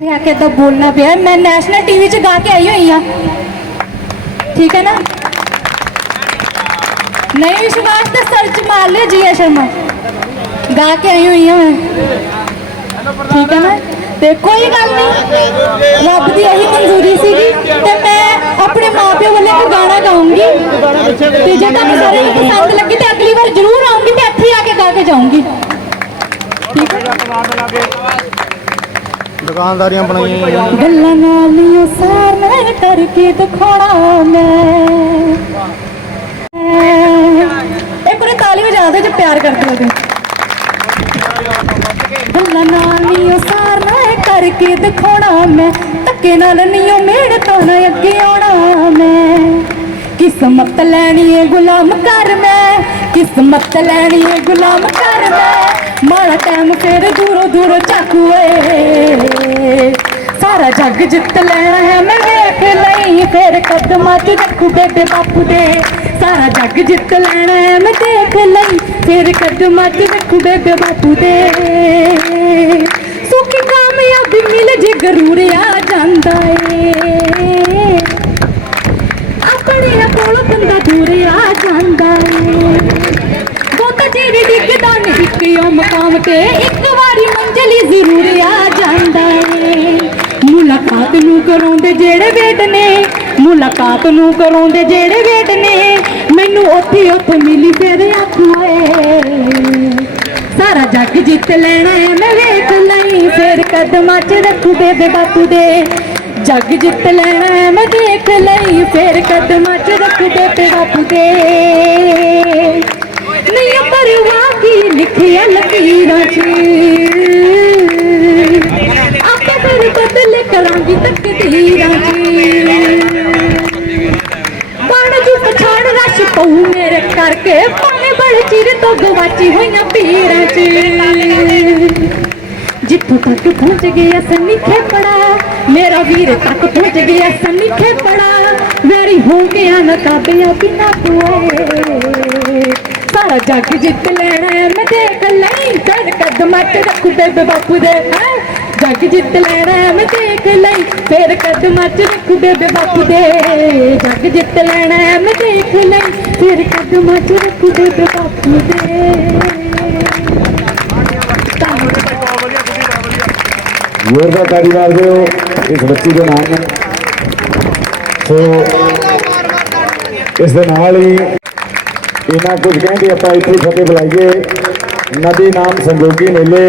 ਆ ਕੇ ਤਾਂ ਬੋਲਣਾ ਪਿਆ। ਮੈਂ ਨੈਸ਼ਨਲ ਟੀਵੀ 'ਚ ਗਾ ਕੇ ਆਈ ਹੋਈ ਆ ਠੀਕ ਹੈ ਨਾ? ਨਹੀਂ ਵਿਸ਼ਵਾਸ ਤਾਂ ਸਰਚ ਮਾਰ ਲਿਓ ਜੀਆ ਸ਼ਰਮਾ। ਗਾ ਕੇ ਆਈ ਹੋਈ ਆ ਮੈਂ। ਠੀਕ ਹੈ ਨਾ? ਤੇ ਕੋਈ ਗੱਲ ਨਹੀਂ। ਰੱਬ ਦੀ ਇਹੀ ਮਨਜ਼ੂਰੀ ਸੀਗੀ ਤੇ ਮੈਂ ਆਪਣੇ ਮਾਪਿਓ ਵੱਲੋਂ ਇੱਕ ਗਾਣਾ ਗਾਉਂਗੀ। ਤੇ ਜੇ ਤੁਹਾਨੂੰ ਸਾਰਿਆਂ ਨੂੰ ਪਸੰਦ ਲੱਗੀ ਤੇ ਅਗਲੀ ਵਾਰ ਜ਼ਰੂਰ ਆਉਂਗੀ ਤੇ ਇੱਥੇ ਆ ਕੇ ਗਾ ਕੇ ਜਾਊਂਗੀ। ਠੀਕ ਹੈ? ਦੁਕਾਨਦਾਰੀਆਂ ਬਣਾਈਆਂ ਹੋਈਆਂ ਗੱਲਾਂ ਨਾਲ ਹੀ ਉਹ ਸਾਰ ਕਰਕੇ ਦਿਖਾਉਣਾ ਮੈਂ। ਇੱਕ ਵਾਰ ਤਾਲੀ ਵਜਾ ਦੇ ਜੇ ਪਿਆਰ ਕਰਦੇ ਹੋ ਤੇ ਗੱਲਾਂ ਨਾਲ ਹੀ ਉਹ ਸਾਰ ਕਰਕੇ ਦਿਖਾਉਣਾ ਮੈਂ। ਧੱਕੇ ਨਾਲ ਨਹੀਂ ਉਹ ਮੇੜ ਤੋਂ ਨਾ ਅੱਗੇ ਆਉਣਾ ਮੈਂ। ਕਿਸਮਤ ਲੈਣੀ ਏ ਗੁਲਾਮ ਕਰ ਮੈਂ। ਕਿਸਮਤ ਲੈਣੀ ਏ ਗੁਲਾਮ ਕਰ ਮੈਂ। ਮਾੜਾ ਟਾਈਮ ਫੇਰ ਦੂਰੋਂ ਦੂਰੋਂ ਚਾਕੂ ਏ। ਜੱਗ ਜਿੱਤ ਲੈਣਾ ਹੈ, ਮੈਂ ਵੇਖ ਲਈ ਫੇਰ ਕਦਮਾਂ 'ਚ ਰੱਖੂ ਬੇਬੇ ਬਾਪੂ ਦੇ। ਸਾਰਾ ਜੱਗ ਜਿੱਤ ਲੈਣਾ ਹੈ, ਮੈਂ ਦੇਖ ਲਈ ਫੇਰ ਕਦਮਾਂ 'ਚ ਰੱਖੂ ਬੇਬੇ ਬਾਪੂ ਦੇ। ਸੁੱਖ ਕਾਮਯਾਬੀ ਮਿਲ ਜੇ ਗਰੂਰ ਆ ਜਾਂਦਾ ਏ। ਆਪਣੇ ਕੋਲ ਬੰਦਾ ਦੂਰ ਆ ਜਾਂਦਾ ਏ। ਬਹੁਤ ਚਿਰ ਡਿੱਗਦਾ ਨਹੀਂ ਕਿਉਂ ਮਕਾਮ ਤੇ, ਇੱਕ ਵਾਰੀ ਮੰਜ਼ਲੀ ਜ਼ਰੂਰ ਕਰਾਉਂਦੇ ਜਿਹੜੇ ਵੇਟ ਨੇ, ਮੁਲਾਕਾਤ ਨੂੰ ਕਰਾਉਂਦੇ ਜਿਹੜੇ ਵੇਟ ਨੇ, ਮੈਨੂੰ ਉੱਥੇ ਉੱਥੇ ਮਿਲੀ ਫਿਰ ਆਖੂਏ ਸਾਰਾ ਜੱਗ ਜਿੱਤ ਲੈਣਾ ਹੈ, ਮੈਂ ਵੇਖ ਲਈ ਫੇਰ ਕਦਮਾਂ 'ਚ ਰੱਖੂ ਬੇਬੇ ਬਾਪੂ ਦੇ। ਜੱਗ ਜਿੱਤ ਲੈਣਾ ਹੈ, ਮੈਂ ਦੇਖ ਲਈ ਫੇਰ ਕਦਮਾਂ 'ਚ ਰੱਖੂ ਬੇਬੇ ਬਾਪੂ ਦੇ। ਨਹੀਂ ਪਰਵਾਹ ਕੀ ਲਿਖਿਆ ਲਕੀਰਾਂ 'ਚ। ਗਵਾਚੀ ਹੋਈਆਂ ਪੀਰਾਂ 'ਚ। ਜਿੱਥੋਂ ਤੱਕ ਪਹੁੰਚ ਗਿਆ ਸੰਨੀ ਖੇਪੜਾ ਮੇਰਾ ਵੀਰ ਤੱਕ ਪਹੁੰਚ ਗਿਆ ਸੰਨੀ ਖੇਪੜਾ ਵੈਰੀ ਹੋ ਗਿਆ ਨਕਾਬਿਆਂ ਬਿਨਾ ਕੋਏ ਸਾਰਾ ਜੱਗ ਜਿੱਤ ਲੈਣਾ ਮੈਂ ਦੇਖ ਲਈ। ਫਿਰ ਕਦਮਾਂ 'ਚ ਰੱਖੂ ਬੇਬੇ ਬਾਪੂ ਦੇ, ਹੈਂ। ਜੱਗ ਜਿੱਤ ਲੈਣਾ ਮੈਂ ਦੇਖ ਲਈ। ਫਿਰ ਕਦਮਾਂ 'ਚ ਰੱਖੂ ਬੇਬੇ ਬਾਪੂ ਦੇ। ਜੱਗ ਜਿੱਤ ਲੈਣਾ ਮੈਂ ਦੇਖ ਲਈ। ਫਿਰ ਕਦਮਾਂ 'ਚ ਰੱਖੂ ਬੇਬੇ ਬਾਪੂ ਦੇ। ਧੰਨਵਾਦ ਜ਼ੋਰਦਾਰ ਤਾੜੀ ਮਾਰ ਦਿਓ ਇਸ ਬੱਚੀ ਦੇ ਨਾਮ ਨੂੰ। ਸੋ, ਇਸ ਦੇ ਨਾਲ ਹੀ ਇਹਨਾਂ ਕੁਝ ਕਹਿੰਦੇ ਆਪਾਂ ਇੱਥੇ ਫਤਿਹ ਬੁਲਾਈਏ। ਨਦੀ ਨਾਮ ਸੰਜੋਗੀ ਮੇਲੇ